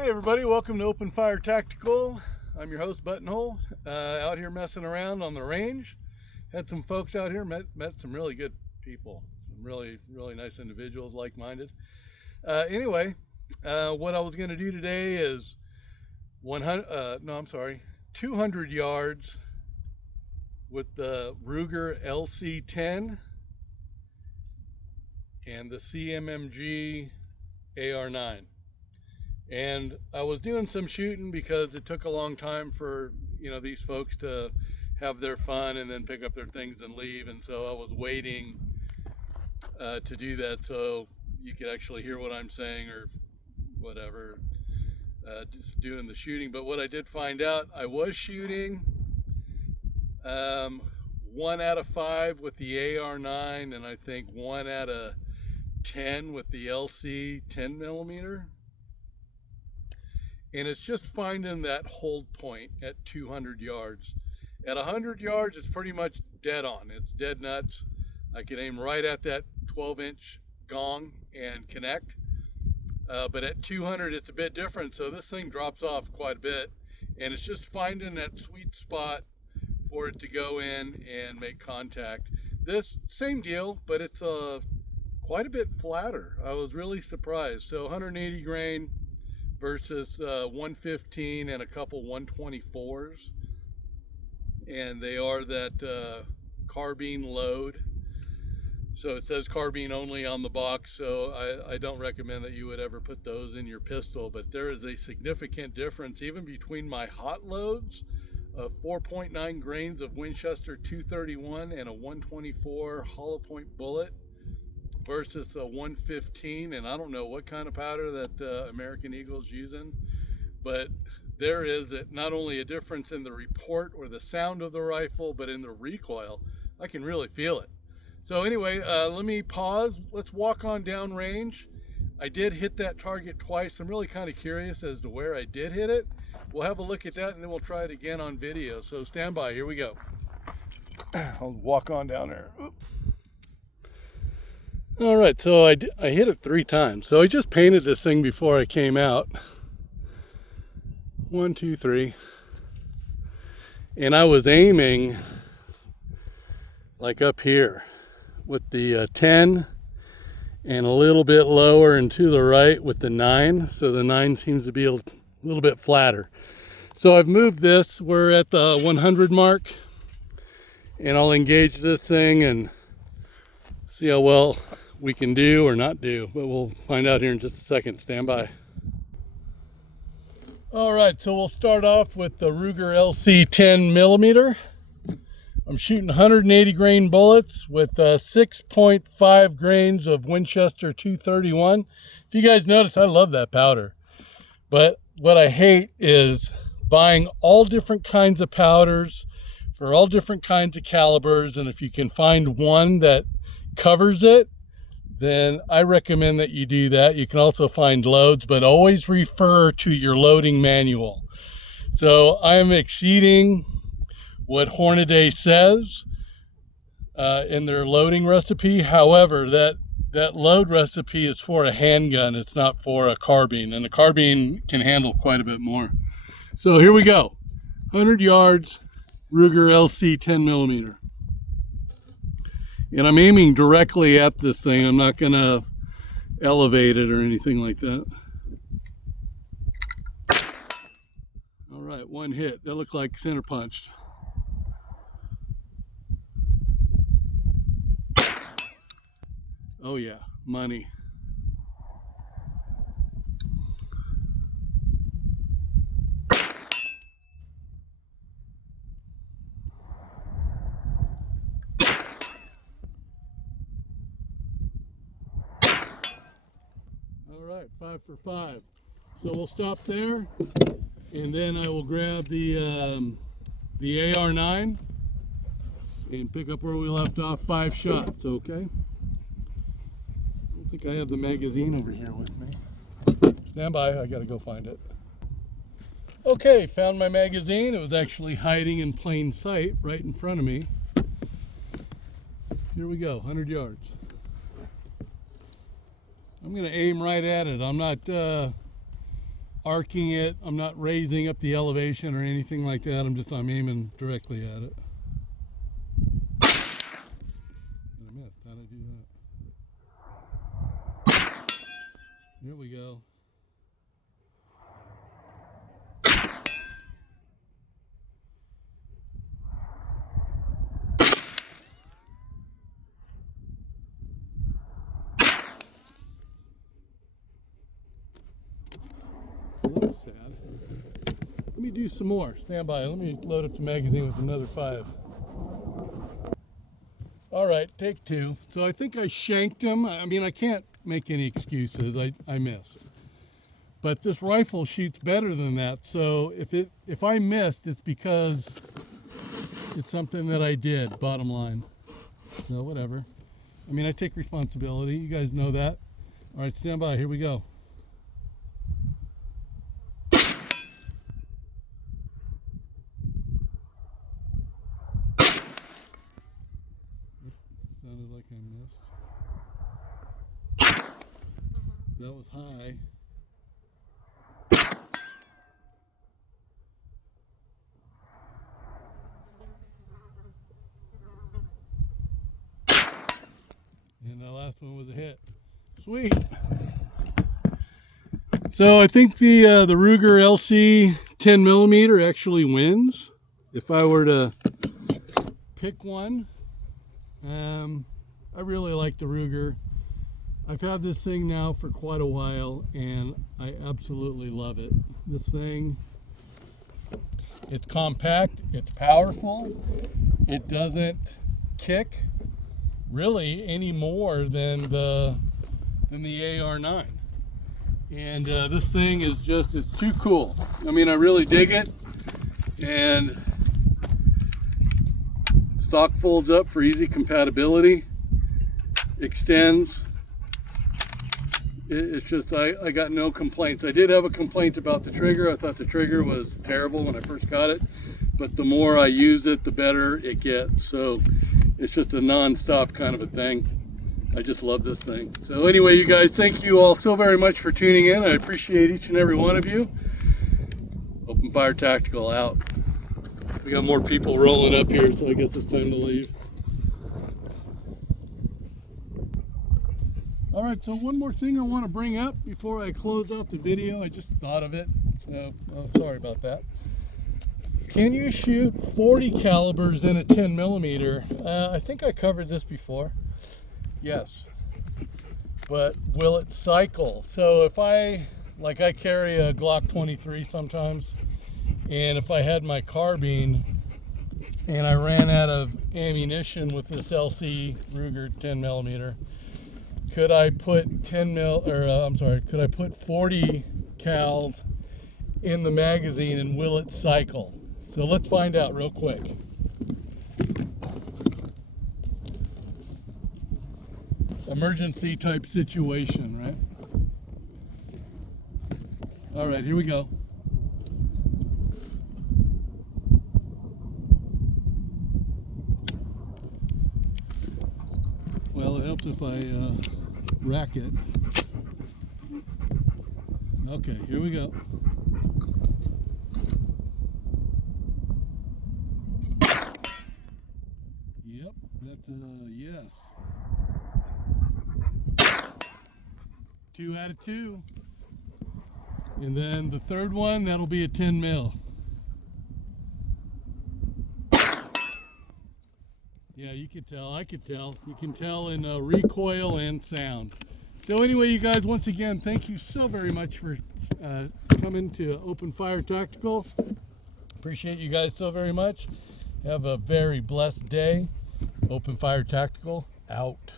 Hey everybody, welcome to Open Fire Tactical. I'm your host Buttonhole, out here messing around on the range. Had some folks out here, met some really good people, some really nice individuals, like-minded. Anyway, what I was going to do today is 200 yards with the Ruger LC10 and the CMMG AR9. And I was doing some shooting because it took a long time for these folks to have their fun and then pick up their things and leave, and so I was waiting to do that so you could actually hear what I'm saying or whatever, just doing the shooting. But what I did find out, I was shooting 1 out of 5 with the AR9 and I think 1 out of 10 with the LC 10mm. And it's just finding that hold point at 200 yards. At 100 yards, it's pretty much dead on. It's dead nuts. I can aim right at that 12-inch gong and connect. But at 200, it's a bit different. So this thing drops off quite a bit. And it's just finding that sweet spot for it to go in and make contact. This, same deal, but it's quite a bit flatter. I was really surprised. So 180 grain versus 115 and a couple 124s, and they are that carbine load. So it says carbine only on the box, so I don't recommend that you would ever put those in your pistol, but there is a significant difference even between my hot loads of 4.9 grains of Winchester 231 and a 124 hollow point bullet versus a 115, and I don't know what kind of powder that American Eagle's using, but there is not only a difference in the report or the sound of the rifle, but in the recoil. I can really feel it. So anyway, let me pause. Let's walk on down range. I did hit that target twice. I'm really kind of curious as to where I did hit it. We'll have a look at that and then we'll try it again on video. So stand by, here we go. I'll walk on down there. Oops. All right, so I hit it 3 times. So I just painted this thing before I came out. 1, 2, 3. And I was aiming like up here with the 10 and a little bit lower and to the right with the 9. So the 9 seems to be a little bit flatter. So I've moved this. We're at the 100 mark. And I'll engage this thing and see how well we can do or not do, but we'll find out here in just a second. Stand by. All right, so we'll start off with the Ruger LC 10mm. I'm shooting 180 grain bullets with 6.5 grains of Winchester 231. If you guys notice, I love that powder, but what I hate is buying all different kinds of powders for all different kinds of calibers, and if you can find one that covers it, then I recommend that you do that. You can also find loads, but always refer to your loading manual. So I'm exceeding what Hornaday says in their loading recipe. However, that load recipe is for a handgun. It's not for a carbine, and a carbine can handle quite a bit more. So here we go. 100 yards, Ruger LC 10mm. And I'm aiming directly at this thing. I'm not going to elevate it or anything like that. All right, 1 hit. That looked like center punched. Oh yeah, money. All right, 5 for 5. So we'll stop there, and then I will grab the AR9 and pick up where we left off. 5 shots, okay? I don't think I have the magazine over here with me. Stand by, I gotta go find it. Okay, found my magazine. It was actually hiding in plain sight right in front of me. Here we go, 100 yards. I'm going to aim right at it. I'm not arcing it. I'm not raising up the elevation or anything like that. I'm aiming directly at it. And I missed. How'd I do that? Here we go. That's sad. Let me do some more. Stand by. Let me load up the magazine with another 5. All right, take 2. So I think I shanked him. I mean, I can't make any excuses. I missed. But this rifle shoots better than that. So if I missed, it's because it's something that I did, bottom line. So whatever. I mean, I take responsibility. You guys know that. All right, stand by. Here we go. Sounded like I missed. That was high. And the last one was a hit. Sweet. So I think the Ruger LC 10mm actually wins. If I were to pick one, I really like the Ruger. I've had this thing now for quite a while and I absolutely love it. This thing, it's compact, it's powerful, it doesn't kick really any more than the AR9. And this thing is just, it's too cool. I mean, I really dig it. And stock folds up for easy compatibility, extends. It's just, I got no complaints. I did have a complaint about the trigger. I thought the trigger was terrible when I first got it, but the more I use it, the better it gets. So it's just a non-stop kind of a thing. I just love this thing. So anyway, you guys, thank you all so very much for tuning in. I appreciate each and every one of you. Open Fire Tactical out. We got more people rolling up here, so I guess it's time to leave. All right, so one more thing I want to bring up before I close out the video. I just thought of it, so sorry about that. Can you shoot 40 calibers in a 10mm? I think I covered this before. Yes, but will it cycle? So if I carry a Glock 23 sometimes, and if I had my carbine and I ran out of ammunition with this LC Ruger 10mm, could I put could I put 40 cals in the magazine and will it cycle? So let's find out real quick. Emergency type situation, right? All right, here we go. Well, it helps if I rack it. Okay, here we go. Yep, that's yes. 2 out of 2. And then the third one, that'll be a 10 mil. Yeah, you can tell, I could tell. You can tell in recoil and sound. So anyway, you guys, once again, thank you so very much for coming to Open Fire Tactical. Appreciate you guys so very much. Have a very blessed day. Open Fire Tactical, out.